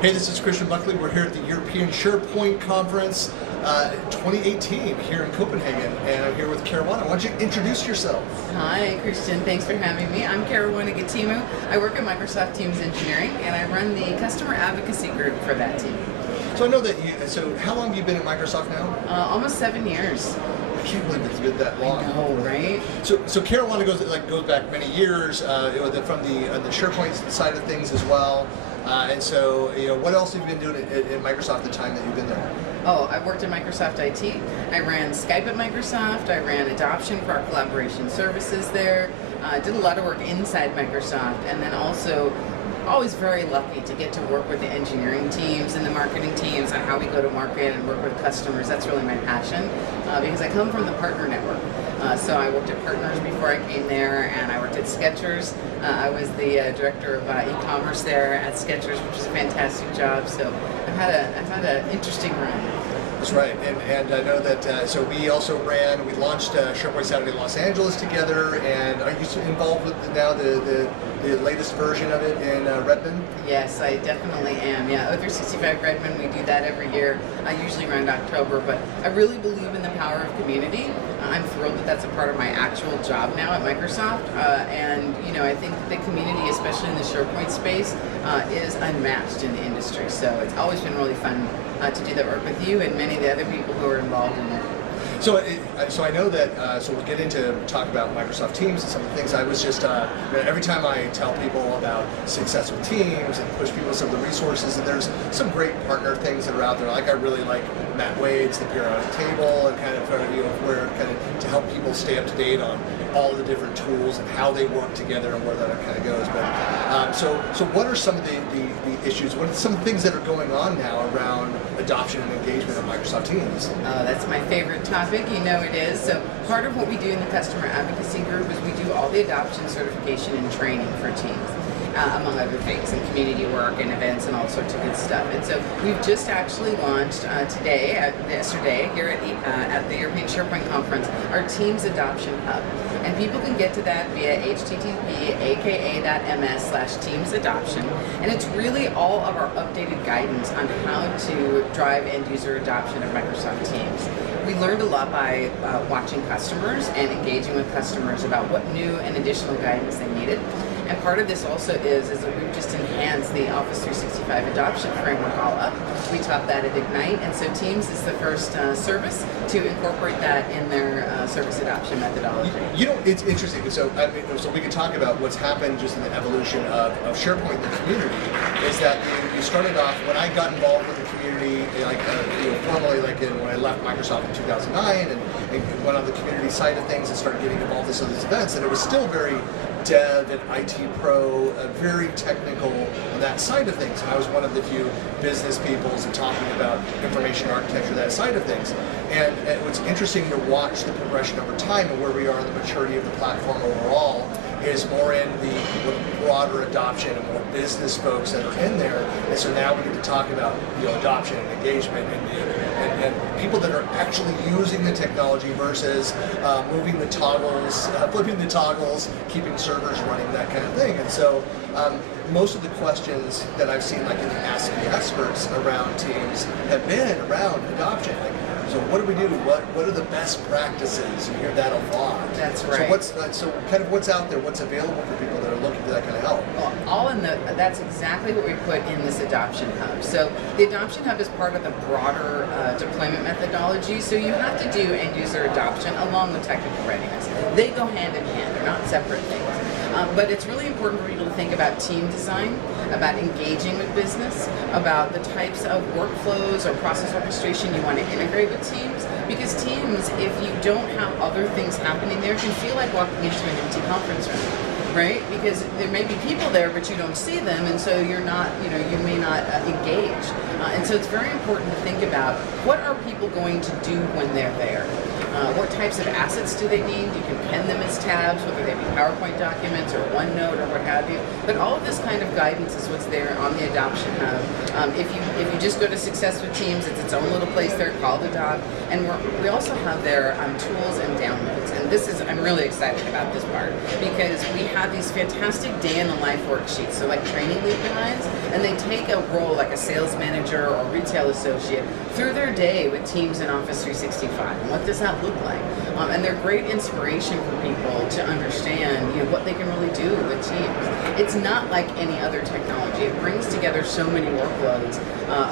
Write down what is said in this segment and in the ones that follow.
Hey, this is Christian Buckley. We're here at the European SharePoint Conference 2018 here in Copenhagen, and I'm here with Karuana. Why don't you introduce yourself? Hi, Christian. Thanks for having me. I'm Karuana Gatimu. I work at Microsoft Teams Engineering, and I run the Customer Advocacy group for that team. So I know that so how long have you been at Microsoft now? Almost 7 years. I can't believe it's been that long. I know, right? So Karuana goes back many years from the SharePoint side of things as well. And so, what else have you been doing at Microsoft the time that you've been there? Oh, I worked at Microsoft IT. I ran Skype at Microsoft. I ran adoption for our collaboration services there. Did a lot of work inside Microsoft, and then also always very lucky to get to work with the engineering teams and the marketing teams on how we go to market and work with customers. That's really my passion because I come from the partner network. So I worked at Partners before I came there, and I worked at Skechers. I was the director of e-commerce there at Skechers, which was a fantastic job. So I've had an interesting run. That's right, and I know that, so we launched SharePoint Saturday Los Angeles together, and are you involved with now the latest version of it in Redmond? Yes, I definitely am. Yeah, O365 Redmond, we do that every year, usually around October, but I really believe in the power of community. I'm thrilled that that's a part of my actual job now at Microsoft, and I think the community, especially in the SharePoint space, is unmatched in the industry, so it's always been really fun to do that work with you and many of the other people who are involved in it. So I know that, so we'll get into talk about Microsoft Teams and some of the things. I was just, every time I tell people about success with Teams and push people some of the resources, and there's some great partner things that are out there. Like I really like Matt Wade's The Periodic Table, and kind of, where kind of to help people stay up to date on all the different tools and how they work together and where that kind of goes. But so what are some of the issues? What are some things that are going on now around adoption and engagement of Microsoft Teams? Oh, that's my favorite topic. You know it is. So part of what we do in the Customer Advocacy group is we do all the adoption certification and training for teams. Among other things, and community work and events and all sorts of good stuff. And so we've just actually launched yesterday here at the European SharePoint Conference our Teams Adoption Hub. And people can get to that via http://teamsadoption. And it's really all of our updated guidance on how to drive end user adoption of Microsoft Teams. We learned a lot by watching customers and engaging with customers about what new and additional guidance they needed. And part of this also is that we've just enhanced the Office 365 adoption framework all up. We taught that at Ignite, and so Teams is the first service to incorporate that in their service adoption methodology. It's interesting. So we can talk about what's happened just in the evolution of SharePoint in the community. Is that you started off when I got involved with the community, formally, when I left Microsoft in 2009, and went on the community side of things and started getting involved in some of these events, and it was still very dev and IT pro, very technical on that side of things. And I was one of the few business peoples and talking about information architecture, that side of things. And what's interesting to watch the progression over time and where we are in the maturity of the platform overall is more in the broader adoption and more business folks that are in there. And so now we get to talk about adoption and engagement and people that are actually using the technology versus moving the toggles, flipping the toggles, keeping servers running, that kind of thing. And so most of the questions that I've seen, like in the Ask the Experts around Teams, have been around adoption. So what do we do? What are the best practices? You hear that a lot. That's right. So what's out there? What's available for people that are looking for that kind of help? Well, that's exactly what we put in this Adoption Hub. So the Adoption Hub is part of the broader deployment methodology. So you have to do end user adoption along with technical readiness. They go hand in hand. They're not separate things. But it's really important for people to think about team design, about engaging with business, about the types of workflows or process orchestration you want to integrate with Teams. Because Teams, if you don't have other things happening there, can feel like walking into an empty conference room, right? Because there may be people there, but you don't see them, and so you're not, you may not engage. And so it's very important to think about what are people going to do when they're there. What types of assets do they need? You can pen them as tabs, whether they be PowerPoint documents or OneNote or what have you. But all of this kind of guidance is what's there on the Adoption Hub. If you just go to Success with Teams, it's its own little place there called Adopt. And we also have their tools and downloads. And this is I'm really excited about this part because we have these fantastic day in the life worksheets, so like training loop behinds, and they take a role like a sales manager or retail associate through their day with teams in Office 365. And what does that look like? And they're great inspiration for people to understand, you know, what they can really do with teams. It's not like any other technology. It brings together so many workloads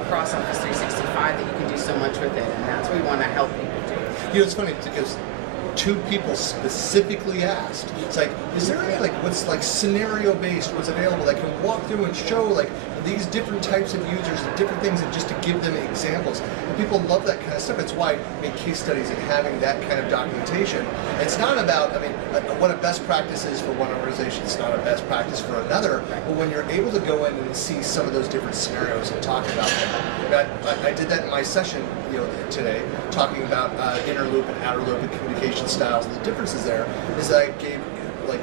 across Office 365 that you can do so much with it, and that's what we want to help people do. You know, it's funny because two people specifically asked, it's like, is there any like what's like scenario based, what's available that can walk through and show like these different types of users and different things, and just to give them examples. And people love that kind of stuff. It's why I make case studies and having that kind of documentation. It's not about, I mean, what a best practice is for one organization, it's not a best practice for another, but when you're able to go in and see some of those different scenarios and talk about them. I did that in my session, you know, today, talking about inner loop and outer loop and communication styles. And the differences there is that I gave like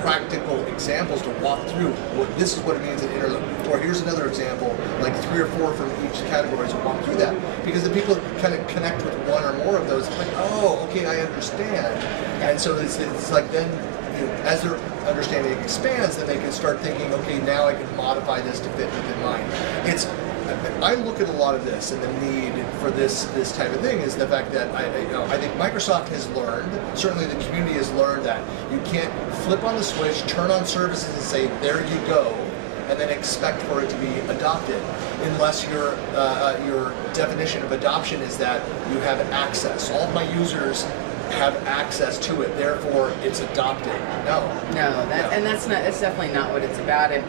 practical examples to walk through. This is what it means in inner loop. Or here's another example, like 3 or 4 from each category to walk through that. Because the people kind of connect with one or more of those, like, oh, okay, I understand. And so it's like then, you know, as their understanding expands, then they can start thinking, okay, now I can modify this to fit within mine. I look at a lot of this, and the need for this type of thing is the fact that I think Microsoft has learned, certainly the community has learned, that you can't flip on the switch, turn on services, and say there you go, and then expect for it to be adopted, unless your definition of adoption is that you have access. All of my users have access to it, therefore it's adopted. And that's definitely not what it's about. And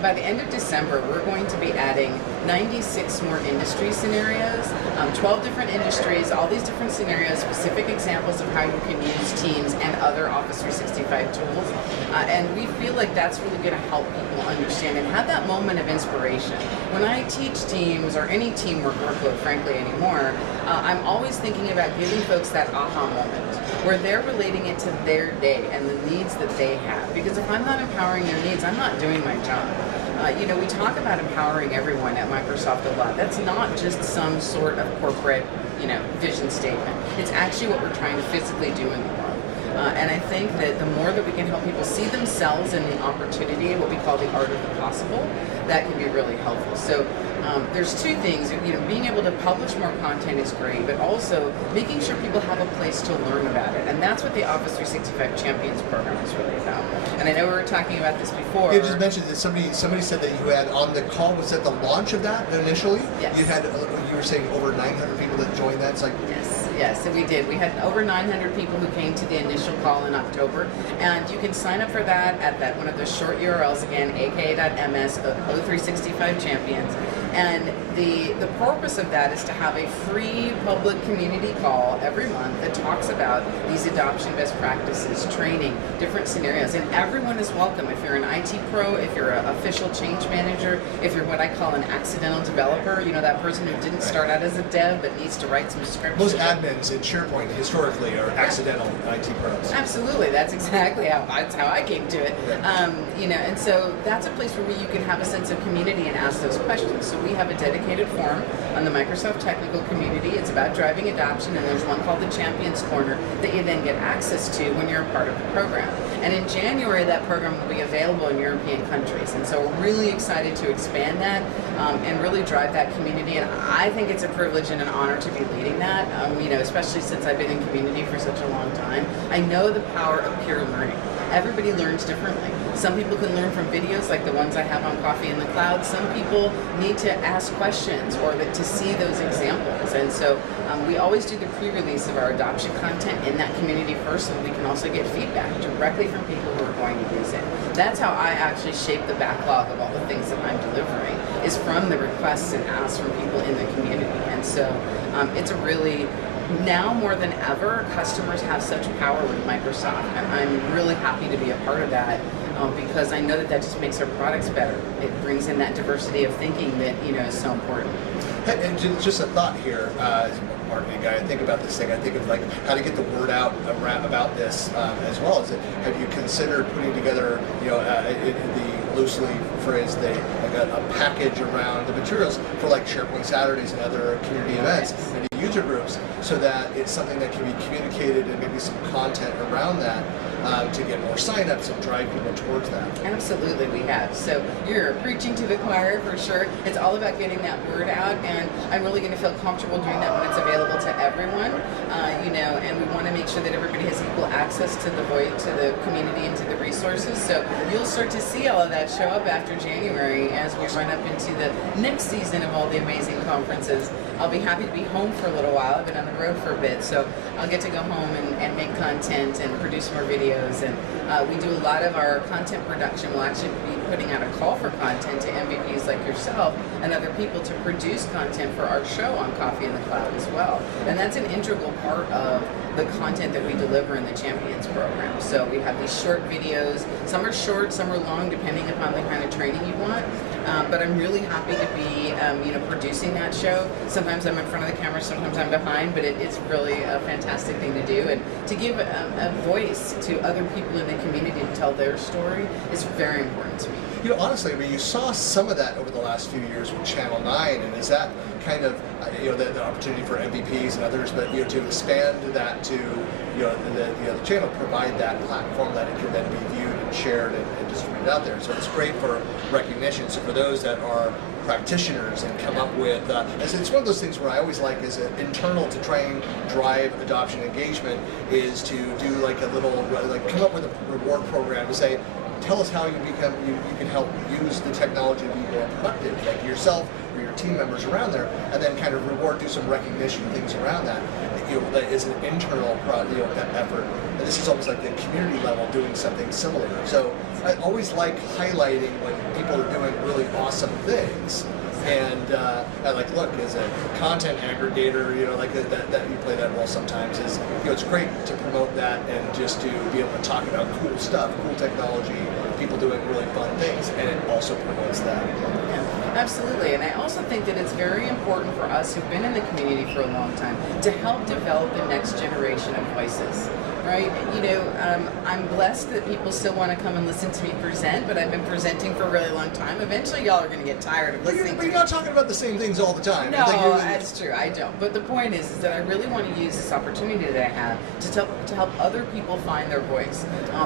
by the end of December, we're going to be adding 96 more industry scenarios, 12 different industries, all these different scenarios, specific examples of how you can use Teams and other Office 365 tools. And we feel like that's really going to help people understand and have that moment of inspiration. When I teach teams, or any teamwork workload, frankly, anymore, I'm always thinking about giving folks that aha moment, where they're relating it to their day and the needs that they have. Because if I'm not empowering their needs, I'm not doing my job. You know, we talk about empowering everyone at Microsoft a lot. That's not just some sort of corporate, you know, vision statement. It's actually what we're trying to physically do in the world. And I think that the more that we can help people see themselves in the opportunity, what we call the art of the possible, that can be really helpful. So there's two things. You know, being able to publish more content is great, but also making sure people have a place to learn about it. And that's what the Office 365 Champions program is really about. And I know we were talking about this before. You just mentioned that somebody said that you had on the call, was that the launch of that initially? Yes. You were saying over 900 people that joined that. It's like, Yes, we did. We had over 900 people who came to the initial call in October, and you can sign up for that at that one of those short URLs again, aka.ms/0365 Champions. And the purpose of that is to have a free public community call every month that talks about these adoption best practices, training, different scenarios, and everyone is welcome. If you're an IT pro, if you're an official change manager, if you're what I call an accidental developer, you know, that person who didn't start out as a dev but needs to write some scripts. Most admins in SharePoint historically are accidental IT pros. Absolutely, that's exactly how I came to it. You know, and so that's a place where you can have a sense of community and ask those questions. So we have a dedicated forum on the Microsoft technical community. It's about driving adoption, and there's one called the Champions Corner that you then get access to when you're a part of the program. And in January, that program will be available in European countries. And so we're really excited to expand that and really drive that community. And I think it's a privilege and an honor to be leading that, you know, especially since I've been in community for such a long time. I know the power of peer learning. Everybody learns differently. Some people can learn from videos like the ones I have on Coffee in the Cloud. Some people need to ask questions or to see those examples. And so we always do the pre-release of our adoption content in that community first, so that we can also get feedback directly from people who are going to use it. That's how I actually shape the backlog of all the things that I'm delivering, is from the requests and asks from people in the community. And so it's a really, now more than ever, customers have such power with Microsoft, and I'm really happy to be a part of that because I know that just makes our products better. It brings in that diversity of thinking that, you know, is so important. And just a thought here. marketing guy. I think about this thing. I think of like how to get the word out about this as well. Have you considered putting together, the loosely phrased, a package around the materials for like SharePoint Saturdays and other community events, and user groups, so that it's something that can be communicated and maybe some content around that to get more signups and drive people towards that. Absolutely, we have. So you're preaching to the choir for sure. It's all about getting that word out, and I'm really going to feel comfortable doing that when it's available to everyone. And we want to make sure that everybody has equal access to the community and to the resources. So you'll start to see all of that show up after January as we run up into the next season of all the amazing conferences. I'll be happy to be home for a little while. I've been on the road for a bit, so I'll get to go home and make content and produce more videos. And we do a lot of our content production. We'll actually be putting out a call for content to MVPs like yourself and other people to produce content for our show on Coffee in the Cloud as well. And that's an integral part of the content that we deliver in the Champions program. So we have these short videos. Some are short, some are long, depending upon the kind of training you want. But I'm really happy to be, producing that show. Sometimes I'm in front of the camera, sometimes I'm behind, but it's really a fantastic thing to do. And to give a voice to other people in the community to tell their story is very important to me. Honestly, you saw some of that over the last few years with Channel 9, and is that kind of, the opportunity for MVPs and others, but, to expand that to, the channel, provide that platform that it can then be viewed and shared and distributed out there. So it's great for recognition. So for those that are practitioners and come up with, it's one of those things where I always like as an internal to try and drive adoption engagement is to do like a little, come up with a reward program to say, tell us how you can help use the technology to be more productive, like yourself or your team members around there, and then kind of reward, do some recognition things around that. That is an internal effort. And this is almost like the community level doing something similar. So I always like highlighting when people are doing really awesome things. And I look, as a content aggregator, that you play that role sometimes is, it's great to promote that and just to be able to talk about cool stuff, cool technology, people doing really fun things, and it also promotes that. Yeah, absolutely, and I also think that it's very important for us who've been in the community for a long time to help develop the next generation of voices. Right? I'm blessed that people still want to come and listen to me present, but I've been presenting for a really long time. Eventually, y'all are going to get tired of listening. But you're not talking about the same things all the time. No, that's true. I don't. But the point is that I really want to use this opportunity that I have to help other people find their voice.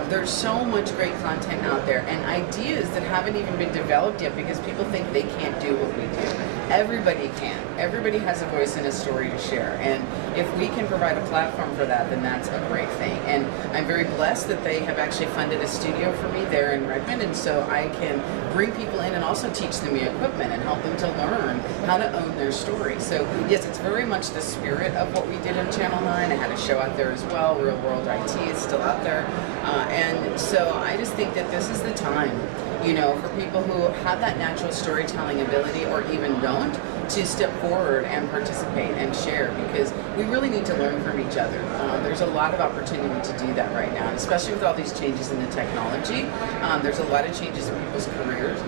There's so much great content out there and ideas that haven't even been developed yet because people think they can't do what we do. Everybody can. Everybody has a voice and a story to share. And if we can provide a platform for that, then that's a great thing. And I'm very blessed that they have actually funded a studio for me there in Redmond, and so I can bring people in and also teach them the equipment and help them to learn how to own their story. So yes, it's very much the spirit of what we did in Channel 9. I had a show out there as well. Real World IT is still out there. And so I just think that this is the time, for people who have that natural storytelling ability or even don't, to step forward and participate and share, because we really need to learn from each other. There's a lot of opportunity to do that right now, and especially with all these changes in the technology. There's a lot of changes in people's careers.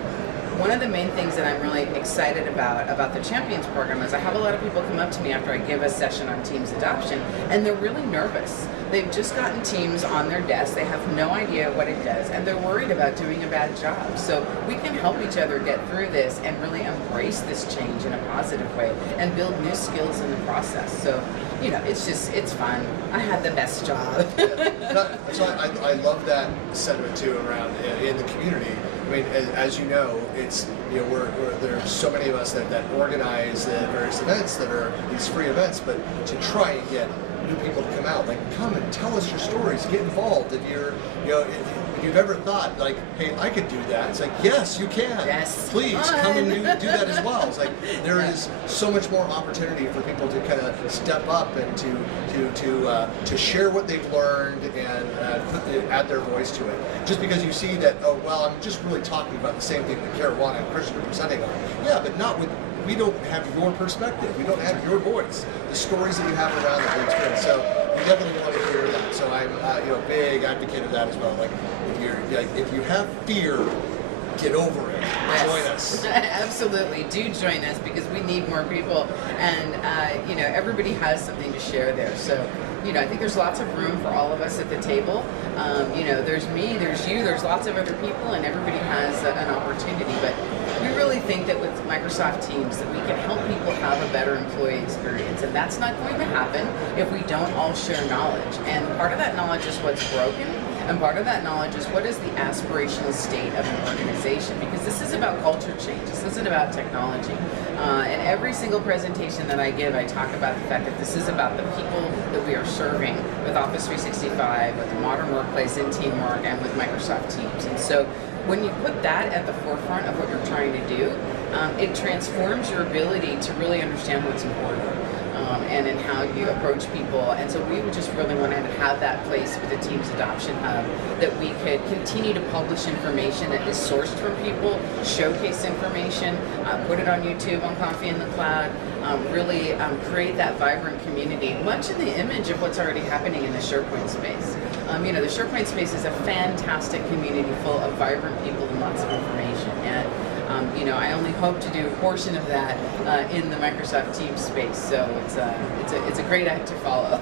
One of the main things that I'm really excited about the Champions program is I have a lot of people come up to me after I give a session on Teams adoption, and they're really nervous. They've just gotten Teams on their desk, they have no idea what it does, and they're worried about doing a bad job. So we can help each other get through this and really embrace this change in a positive way and build new skills in the process. So, it's fun. I had the best job. So I love that sentiment too around in the community. I mean, as you know, it's there's so many of us that organize the various events that are these free events, but to try and get new people to come out, come and tell us your stories, get involved. If you're, if you've ever thought hey, I could do that, it's yes, you can. Yes. Please come and do that as well. It's there is so much more opportunity for people to kind of step up and to share what they've learned and add their voice to it. Just because you see that, oh well, I'm just really talking about the same thing that Karuana and Christian are presenting on. Yeah, but not with. We don't have your perspective. We don't have your voice. The stories that you have around the experience. So you definitely want to hear that. So I'm a big advocate of that as well. If you have fear get over it. Yes. Join us. Absolutely, do join us because we need more people, and everybody has something to share there. So, I think there's lots of room for all of us at the table. There's me, there's you, there's lots of other people, and everybody has an opportunity. But we really think that with Microsoft Teams that we can help people have a better employee experience, and that's not going to happen if we don't all share knowledge. And part of that knowledge is what's broken. And part of that knowledge is what is the aspirational state of an organization, because this is about culture change. This isn't about technology. And every single presentation that I give, I talk about the fact that this is about the people that we are serving with Office 365, with the modern workplace in teamwork, and with Microsoft Teams. And so when you put that at the forefront of what you're trying to do, it transforms your ability to really understand what's important. And in how you approach people. And so we would just really wanted to have that place with the Teams Adoption Hub that we could continue to publish information that is sourced from people, showcase information, put it on YouTube, on Coffee in the Cloud, really create that vibrant community, much in the image of what's already happening in the SharePoint space. The SharePoint space is a fantastic community full of vibrant people and lots of information. And I only hope to do a portion of that in the Microsoft Teams space, so it's a great act to follow.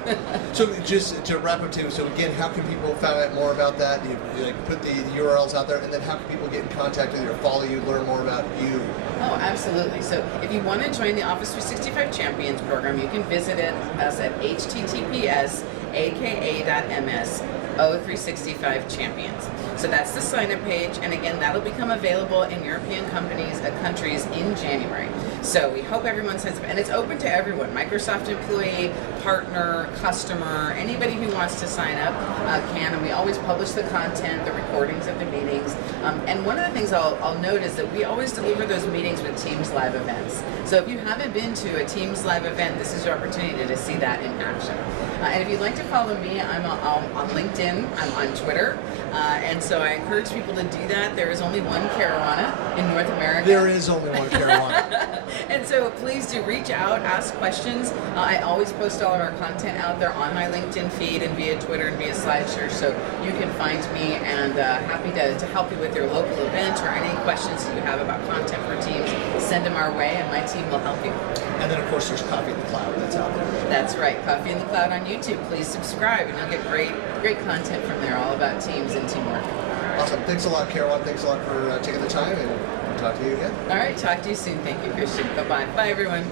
So just to wrap up too, so again, how can people find out more about that? You put the URLs out there, and then how can people get in contact with you or follow you, learn more about you? Oh, absolutely. So if you want to join the Office 365 Champions program, you can visit us at https://aka.ms. 365 Champions. So that's the sign-up page, and again, that'll become available in European countries in January. So we hope everyone signs up, and it's open to everyone, Microsoft employee, partner, customer, anybody who wants to sign up can, and we always publish the content, the recordings of the meetings, and one of the things I'll note is that we always deliver those meetings with Teams Live events. So if you haven't been to a Teams Live event, this is your opportunity to see that in action. And if you'd like to follow me, I'm on LinkedIn, I'm on Twitter, and so I encourage people to do that. There is only one Karuana in North America. There is only one Karuana. And so please do reach out, ask questions. I always post all of our content out there on my LinkedIn feed and via Twitter and via SlideShare, so you can find me, and happy to help you with your local event or any questions that you have about content for Teams. Send them our way, and my team will help you. And then, of course, there's Coffee in the Cloud that's out there. That's right, Coffee in the Cloud on YouTube. Please subscribe, and you'll get great content from there, all about Teams and teamwork. Awesome. Thanks a lot, Caroline. Thanks a lot for taking the time, and we'll talk to you again. All right, talk to you soon. Thank you, Christian. Bye-bye. Bye, everyone.